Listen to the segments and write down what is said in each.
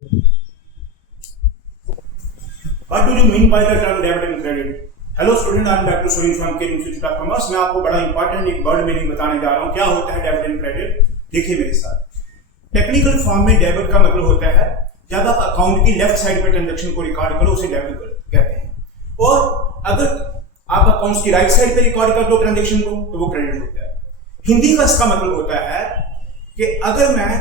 What do you mean by the term debit and credit? Hello student, I am Dr. Surin from K Institute of Commerce। मैं आपको बड़ा important एक word meaning बताने जा रहा हूँ। क्या होता है डेबिट एंड क्रेडिट? देखिए मेरे साथ। टेक्निकल फॉर्म में डेबिट का मतलब होता है जब आप अकाउंट की लेफ्ट साइड पे ट्रांजेक्शन को रिकॉर्ड करो उसे डेबिट कहते हैं, और अगर आप अकाउंट की राइट साइड पे रिकॉर्ड कर दो ट्रांजेक्शन को तो वो क्रेडिट होता है। हिंदी का इसका मतलब होता है कि अगर मैं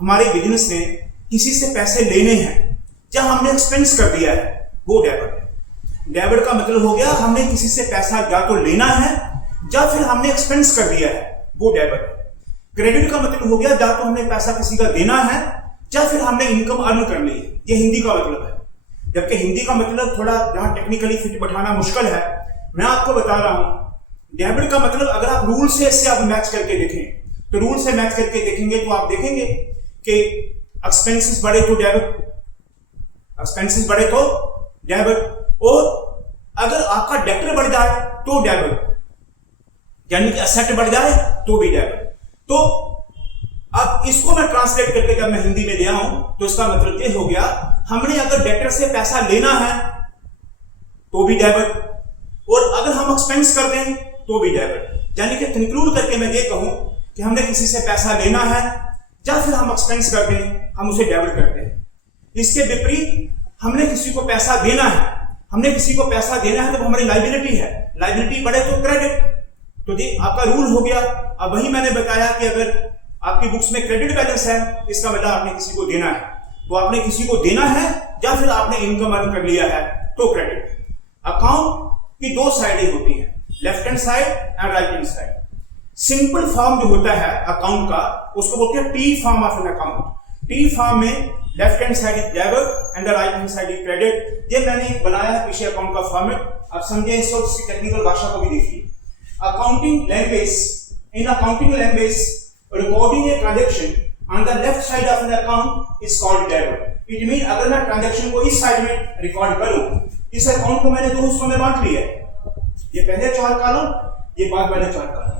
हमारे बिजनेस में किसी से पैसे लेने हैं या हमने एक्सपेंस कर दिया है वो डेबिट है। डेबिट का मतलब हो गया हमने किसी से पैसा या तो लेना है या फिर हमने एक्सपेंस कर दिया है, वो डेबिट है। क्रेडिट का मतलब हो गया या तो हमने पैसा किसी का देना है या फिर हमने इनकम अर्न कर ली है। ये हिंदी का मतलब है, जबकि हिंदी का मतलब थोड़ा जहां टेक्निकली फिट बैठाना मुश्किल है मैं आपको बता रहा हूं। डेबिट का मतलब अगर आप रूल से इससे आप मैच करके देखें तो रूल से मैच करके देखेंगे तो आप देखेंगे कि एक्सपेंसेस बढ़े तो डेबिट, एक्सपेंसेस बढ़े तो डेबिट, और अगर आपका डेब्ट बढ़ जाए तो डेबिट, यानी कि एसेट बढ़ जाए तो भी डेबिट। तो अब इसको मैं ट्रांसलेट करके जब मैं हिंदी में ले आऊं तो इसका मतलब ये हो गया हमने अगर डेब्टर से पैसा लेना है तो भी डेबिट, और अगर हम एक्सपेंस कर दें तो भी डेबिट। यानी कि कंक्लूड करके मैं ये कहूं कि हमने किसी से पैसा लेना है या फिर हम एक्सपेंस करते हैं हम उसे डेबिट करते हैं। इसके विपरीत हमने किसी को पैसा देना है, हमने किसी को पैसा देना है तो हमारी लायबिलिटी है, लायबिलिटी बढ़े तो क्रेडिट। तो ये आपका रूल हो गया। अब वही मैंने बताया कि अगर आपकी बुक्स में क्रेडिट बैलेंस है इसका मतलब आपने किसी को देना है, तो आपने किसी को देना है या फिर आपने इनकम अर्न कर लिया है तो क्रेडिट। अकाउंट की दो साइडें होती हैं, left hand side and right hand side. Simple form जो होता है अकाउंट का उसको बोलते हैं T form of an account. T form में left hand side is debit and the right hand side is credit. ये मैंने बनाया है पीछे अकाउंट का फॉर्मेट, अब समझे इस वक्त की टेक्निकल भाषा को भी देखिए। Accounting language, in accounting language recording a transaction on the left side of an account is called debit. It mean अगर मैं ट्रांजैक्शन को इस साइड में रिकॉर्ड करूं, इस अकाउंट को मैंने दो हिस्सों में बांट लिया है, ये पहले चार कॉलम, ये बाद वाले चार कॉलम।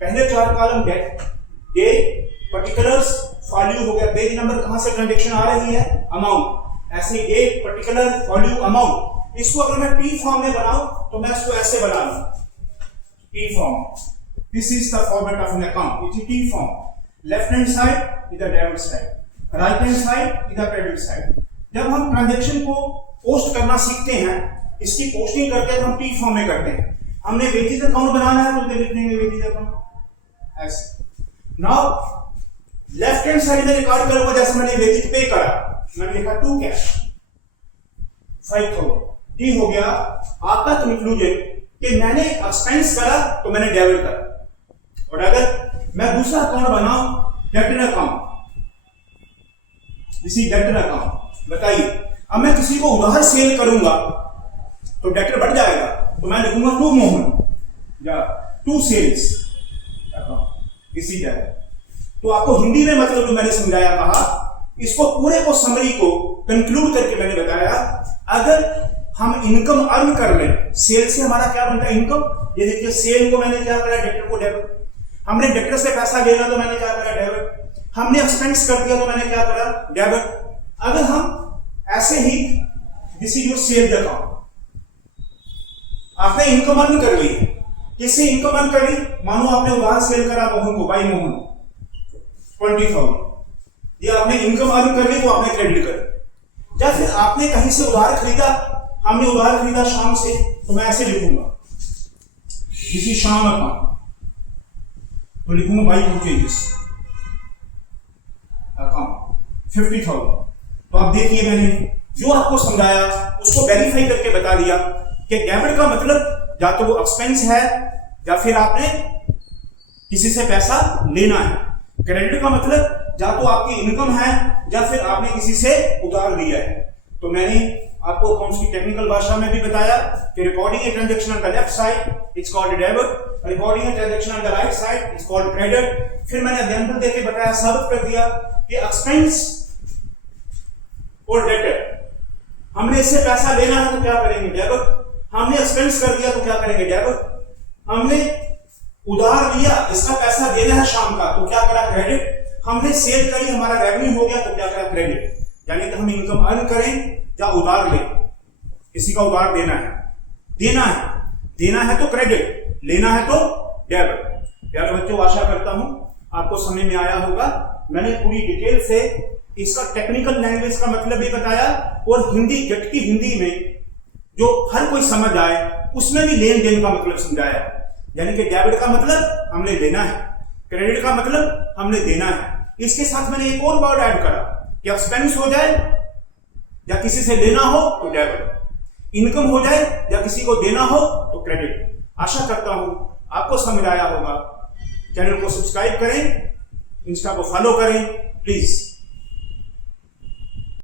पहले चार कॉलम डेट, पर्टिकुलर्स, वैल्यू हो गया, पेज नंबर कहां से ट्रांजैक्शन आ रही है, अमाउंट, ऐसे डेट, पर्टिकुलर, वैल्यू, अमाउंट। इसको अगर मैं टी फॉर्म में बनाऊं तो मैं इसको ऐसे बना लूं, T form. This is the format of an account, it is T form. Left hand side is the debit side, right hand side is the credit side. जब हम ट्रांजैक्शन को पोस्ट करना सीखते हैं, इसकी पोस्टिंग करके हम टी फॉर्म में करते हैं। हमने वेजेस अकाउंट बनाना है तो लिखेंगे वेजेस अकाउंट ऐसे। नाउ लेफ्ट हैंड साइड में रिकॉर्ड करूंगा, जैसे मैंने वेजेस पे करा, मैंने लिखा टू कैश 5000, डी हो गया आपका कंक्लूजन कि मैंने एक्सपेंस करा तो मैंने डेबिट करा। और अगर मैं दूसरा अकाउंट बनाऊं डेब्टर अकाउंट, इसी डेब्टर अकाउंट, बताइए अब मैं किसी को उधार सेल करूंगा तो डेब्टर बढ़ जाएगा, तो मैं लिखूंगा टू मोहन या टू सेल्स अकाउंट, इसी तरह। तो आपको हिंदी में मतलब मैंने समझाया, कहा इसको पूरे को समरी को कंक्लूड करके मैंने बताया अगर हम इनकम अर्न कर लें, सेल से हमारा क्या बनता है, इनकम। ये देखिए सेल को मैंने क्या करा, डेब्टर को डेबिट। हमने डेब्टर से पैसा लेना तो मैंने क्या करा, डेबिट। हमने एक्सपेंस कर दिया तो मैंने क्या करा, डेबिट। अगर हम ऐसे ही this is your sale account, आपने इनकम अर्न कर ली, किससे इनकम अर्न कर ली, मानो आपने उधार सेल करा मोहन को, भाई मोहन 20,000, ये आपने इनकम अर्न कर ली तो आपने क्रेडिट कर। या फिर आपने कहीं से उधार खरीदा, हमने उधार खरीदा शाम से, तो मैं ऐसे लिखूंगा किसी शाम अकाउंट, तो लिखूंगा भाई परचेजेस अकाउंट 50,000। तो आप देखिए मैंने जो आपको समझाया उसको वेरीफाई करके बता दिया कि डेबिट का मतलब या तो वो एक्सपेंस है या फिर आपने किसी से पैसा लेना है। क्रेडिट का मतलब या तो आपकी इनकम है या फिर आपने किसी से उधार लिया है। तो मैंने आपको अकाउंट्स की टेक्निकल भाषा में भी बताया कि recording a transaction on the left side it's called debit, recording a transaction on the right side it's called credit. फिर मैंने एग्जांपल देके बताया, साबित कर दिया कि एक्सपेंस और डेब्ट, हमने इससे पैसा लेना है तो क्या करेंगे, डेबिट। हमने एक्सपेंस कर दिया तो क्या करेंगे, डेबिट। हमने उधार लिया, इसका पैसा देना है शाम का, तो क्या करा, क्रेडिट। हमने सेल करी, हमारा रेवेन्यू हो गया, तो क्या करा, क्रेडिट। यानी कि हम इनकम अर्न करें या उधार लें, किसी का उधार देना है, देना है तो क्रेडिट, लेना है तो डेबिट। प्यारे बच्चों, आशा करता हूं आपको समझ में आया होगा। मैंने पूरी डिटेल से इसका टेक्निकल लैंग्वेज का मतलब भी बताया और हिंदी, गटकी हिंदी में जो हर कोई समझ आए उसमें भी लेन देन का मतलब समझाया। यानी कि डेबिट का मतलब हमने लेना है, क्रेडिट का मतलब हमने देना है। इसके साथ मैंने एक और वर्ड ऐड करा कि एक्सपेंस हो जाए या किसी से लेना हो तो डेबिट, इनकम हो जाए या किसी को देना हो तो क्रेडिट। आशा करता हूं आपको समझ आया होगा। चैनल को सब्सक्राइब करें, इंस्टा को फॉलो करें प्लीज।